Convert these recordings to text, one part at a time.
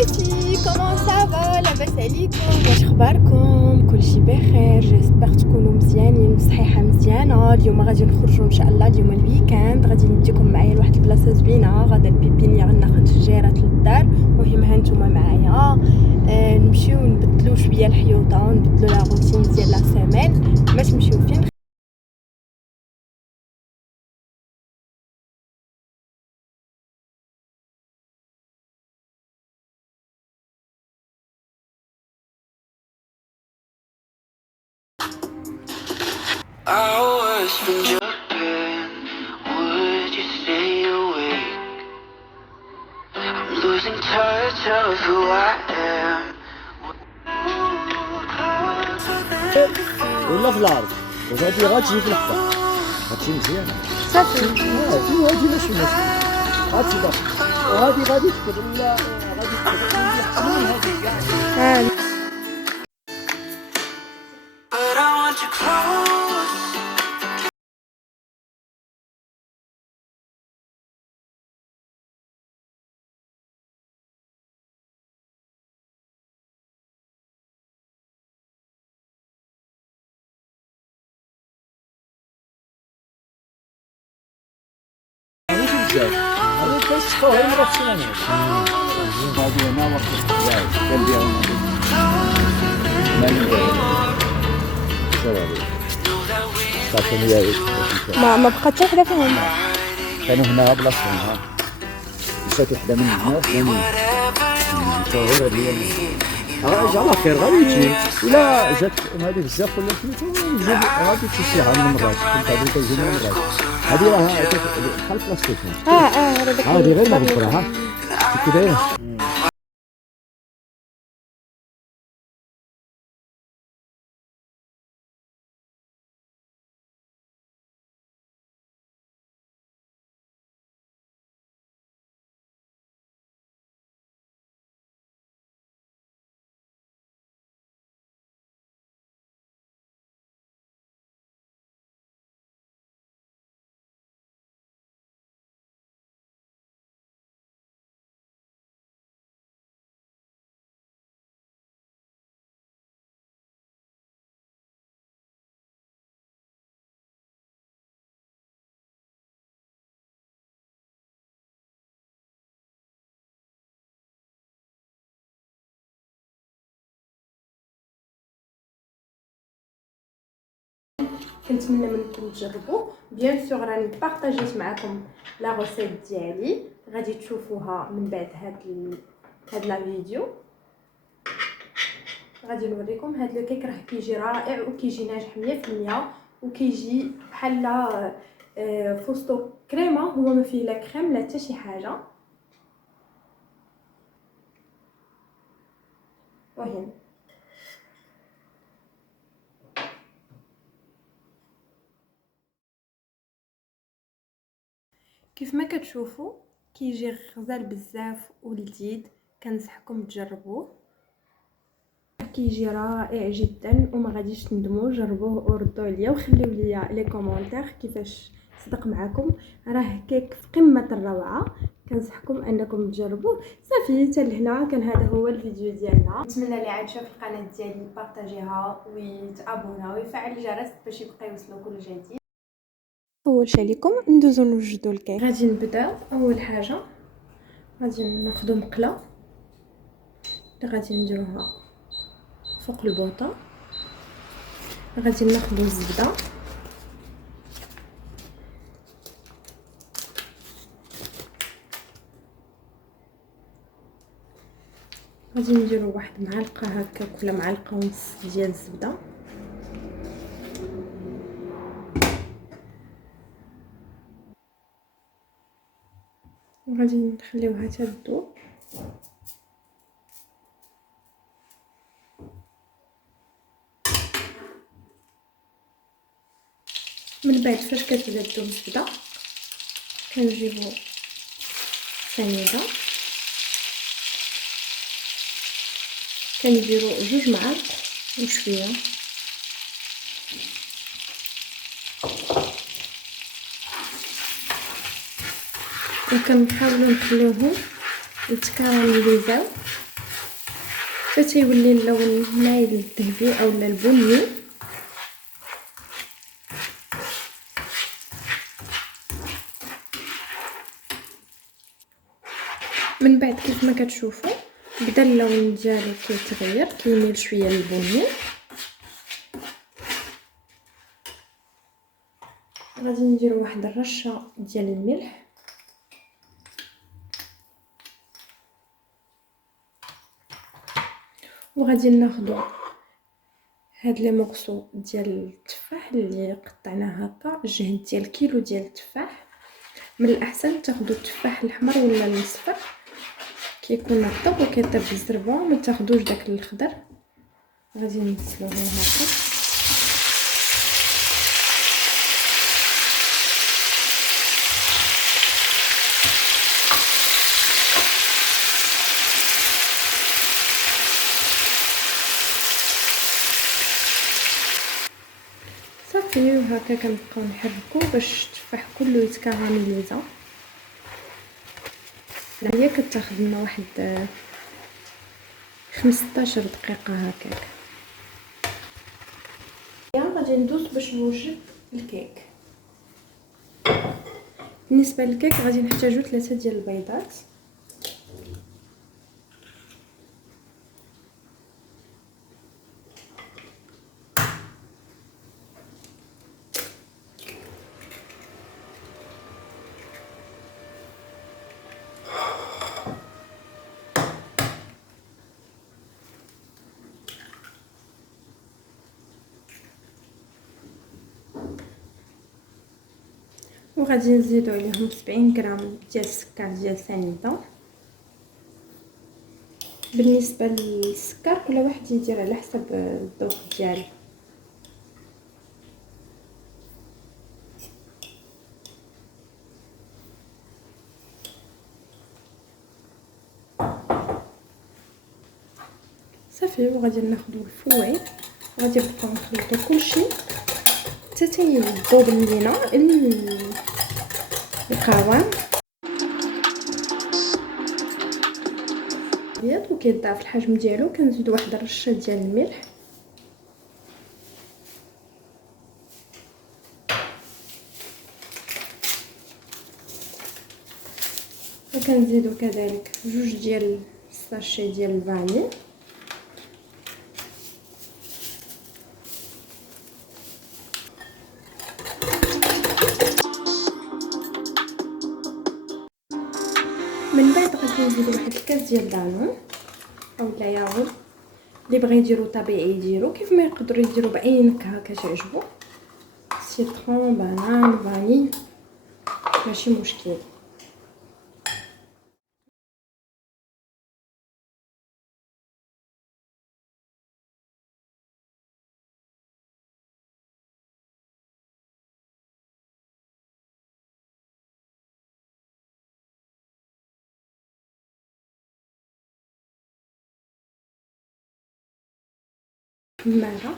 صحيتي كومون سافا لاباس عليكم واش اخباركم كلشي بخير جيسبر تكونوا مزيانين وصحيحه مزيانه. اليوم غادي نخرجوا ان شاء الله، اليوم الويكاند غادي نديكم معايا لواحد البلاصه زوينه، غادا البيبينيه غناخد الجيرات للدار وهم ها نتوما معايا. نمشيو نبدلو شويه الحيوطه ونبدلو لا روتين ديال لا سيمين. ما تمشيو فين I was from Japan. Would you stay awake? I'm losing touch of who I am. ولا في الارض وغادي غتجي في الحفر هادشي مزيان صافي. في هادي ماشي مشكل هادشي دابا وهادي غادي تكبر ولا غادي تكبر من هادي كاع. But I want you close. ماشي بزاف هادي كيصفوها المرة في السنة هادي هنا وقت الحجاج كنبيعو ما بقات حتى وحده فيهم. كانوا هنا بلاصتهم ها مشات وحده من هنا مشهورة ديال ان شاء الله خير غادي تجي ولا جات هذه بزاف ولا سميتو نجيب غادي تشي عام من مرات كنت هادي كنجي من مرات هادي راه بحال بلاستيك هادي غير مغفرة ها كي داير. كنتمنى منكم تجربوا بيان سور. راني بارطاجيت معكم لا روسيت ديالي، غادي تشوفوها من بعد هاد لا فيديو. غادي نوريكم هاد لو كيك راه كيجي رائع وكيجي ناجح 100% وكيجي بحال فوستو كريمه، هو ما فيه لا كريم لا حتى شي حاجه. وهنا كيف ما كتشوفوا كيجي غزال بزاف ولذيذ، كنصحكم تجربوه، كيجي رائع جدا وما غاديش تندموا. جربوه وردوا عليا وخليو لي لي كومونتير كيفاش صدق معكم. راه كيك في قمه الروعه، كنصحكم انكم تجربوه. صافي حتى لهنا كان هذا هو الفيديو ديالنا. نتمنى اللي عاد شاف القناه ديالي يبارطاجيها ويتابونا ويفعل الجرس باش يبقى يوصلو كل جديد. اول شيء لكم ندوزو نوجدوا الكيك. غادي نبداو اول حاجه غادي ناخذ مقله اللي غادي نديروها فوق البوطه، غادي ناخذ الزبده غادي نديرو واحد معلقه هكاك ولا معلقه ونص ديال الزبده، وغادي نخليوها تذوب. من بعد فاش كتبدا تذوب الزبده كنجيبو سنيده كنديرو 2 معالق وشويه وكنحاولوا نخليوهم يتكراميليزاو حتى تيولي اللون مايل الذهبي اولا البني. من بعد كيف ما كتشوفوا بدا اللون ديالو كيتغير، كيميل شويه للبني. غادي ندير واحد الرشه ديال الملح، وغادي ناخذ هاد لي مورسو ديال التفاح اللي قطعناه هكا، جهد ديال كيلو ديال التفاح. من الاحسن تاخذوا التفاح الاحمر ولا المصفر، كيكون رطب وكيطيب بالزربه، ما تاخذوش داك الخضر. غادي نغسلوه هكا. صافي، وهكا كنبقاو نحركو باش التفاح كله يتكراميليزا. هي كتاخذ لنا واحد 15 دقيقه هكاك. غادي ندوز باش نوجد الكيك. بالنسبه للكيك غادي نحتاجو 3 ديال البيضات، وغادي نزيدو عليهم 70 غرام ديال السكر ديال سنيده. بالنسبه للسكر كل واحد يدير على حسب الذوق ديالو. صافي، وغادي ناخذ الفويل وغادي نبقاو نخلطو كلشي حتى تيذوب لينا القوام ابيض وكيضاعف الحجم ديالو. كنزيد واحد الرشه ديال الملح، وكنزيدو كذلك 2 ديال الساشي ديال الفاني، من بعد غادي نزيدو واحد الكاس ديال دانون اولا ياغورت. اللي بغى يديرو طبيعي يديرو، كيف ما يقدروا يديرو باي نكهه كتعجبو، سيترون، بنان، فاني، ماشي مشكل. حماره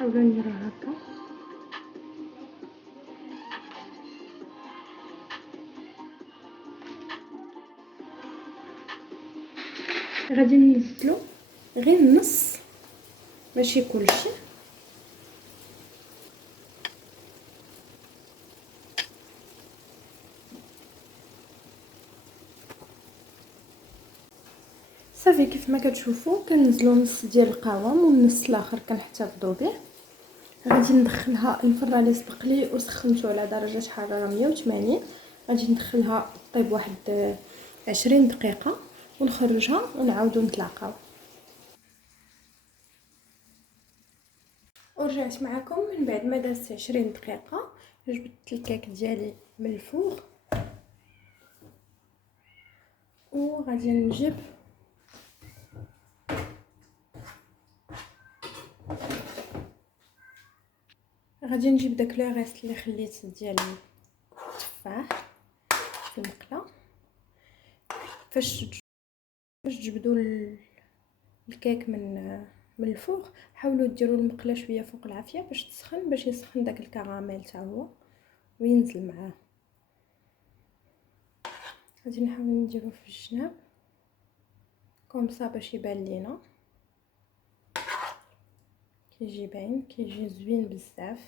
نحاولوا نديرو هكا. غادي ننزلو غير النص ماشي كلشي. صافي كيف ما كتشوفوا كنزلو نص ديال القهوه والنص الاخر كنحتفظوا به. غادي ندخلها الفران اللي سبق لي وسخنته على درجه حراره 180. غادي ندخلها طيب واحد 20 دقيقه ونخرجها ونعاودو نتلاقاو. ورجعت معكم من بعد ما دازت 20 دقيقه. جبدت الكيك ديالي من الفوق وغادي نجيب داك لو ريست اللي خليت ديال التفاح في المقله. فاش تجبدوا الكيك من الفوق حاولوا ديروا المقله شويه فوق العافيه باش تسخن، باش يسخن داك الكراميل حتى هو وينزل معاه. غادي نحاول نديرو في الجناب كومسا باش يبان لينا، كيجي باين كيجي زوين بزاف.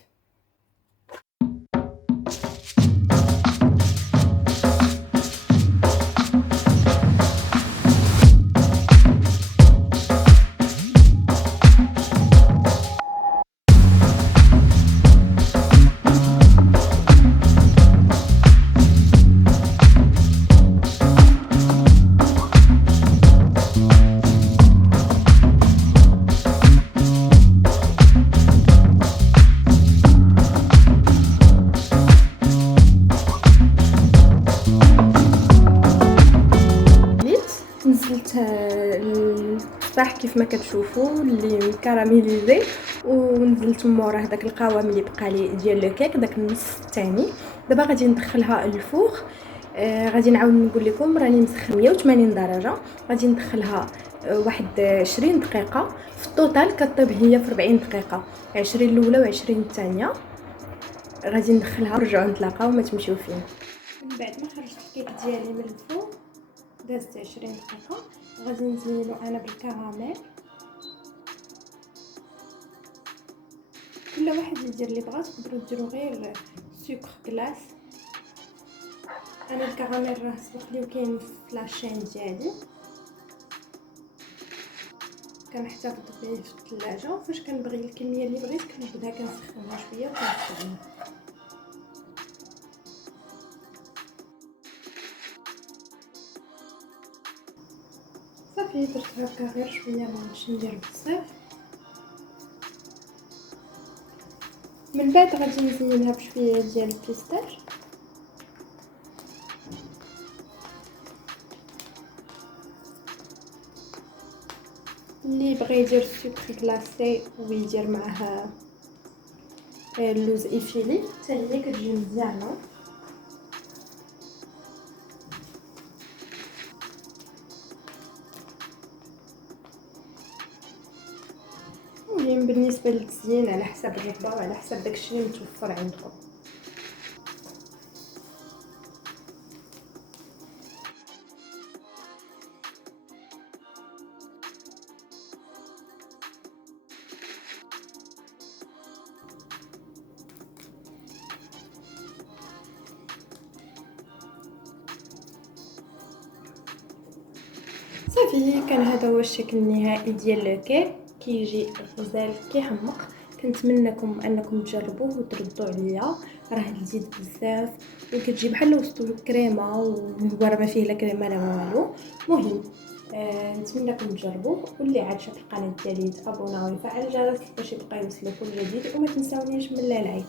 نزلت التفاح كيف ما كتشوفوا اللي كراميليزي، ونزلت موراه داك القوام اللي بقى لي ديال لو كيك داك النص الثاني. دابا غادي ندخلها للفوغ. غادي نعاود نقول لكم راني مسخن 180 درجه. غادي ندخلها واحد 20 دقيقه. في الطوطال كطيب هي في 40 دقيقه، 20 الاولى و20 الثانيه. غادي ندخلها ونرجعوا نتلاقاو ما تمشيو فين. من بعد ما خرجت الكيك ديالي من الفوغ دازت 20 دقيقه. غادي نزينو انا بالكراميل. كل واحد يدير اللي بغا، تقدروا ديروا غير سكر كلاص. انا الكراميل راه سبق لي وكاين في لاشين ديالي، كنحتفظ به في الثلاجه. فاش كنبغي الكميه اللي بغيت كنجبدها كنسخنها شويه وكنستعمل. صافي درت هكا غير شويه، مابغيتش ندير بزاف. من بعد غادي نزينها بشويه ديال البيستاش. اللي بغى يدير سكر كلاصي ويدير معاه اللوز ايفيلي حتى هي كتجي مزيانه. المهم بالنسبه للتزيين على حسب الرغبه وعلى حسب داكشي اللي متوفر عندكم. صافي كان هذا هو الشكل النهائي ديال لو كيك. كيجي غزال كيحمق. كنتمنىكم انكم تجربوه وتردوا عليا، راه لذيذ بزاف وكتجي بحال وسطو كريمه وهو ما فيه لا كريمه لا والو. المهم نتمنىكم تجربوه، واللي عاد شاف القناه ديالي يتابونا ويفعل الجرس باش يبقى يوصلو كل جديد، وما تنساونيش من اللايك.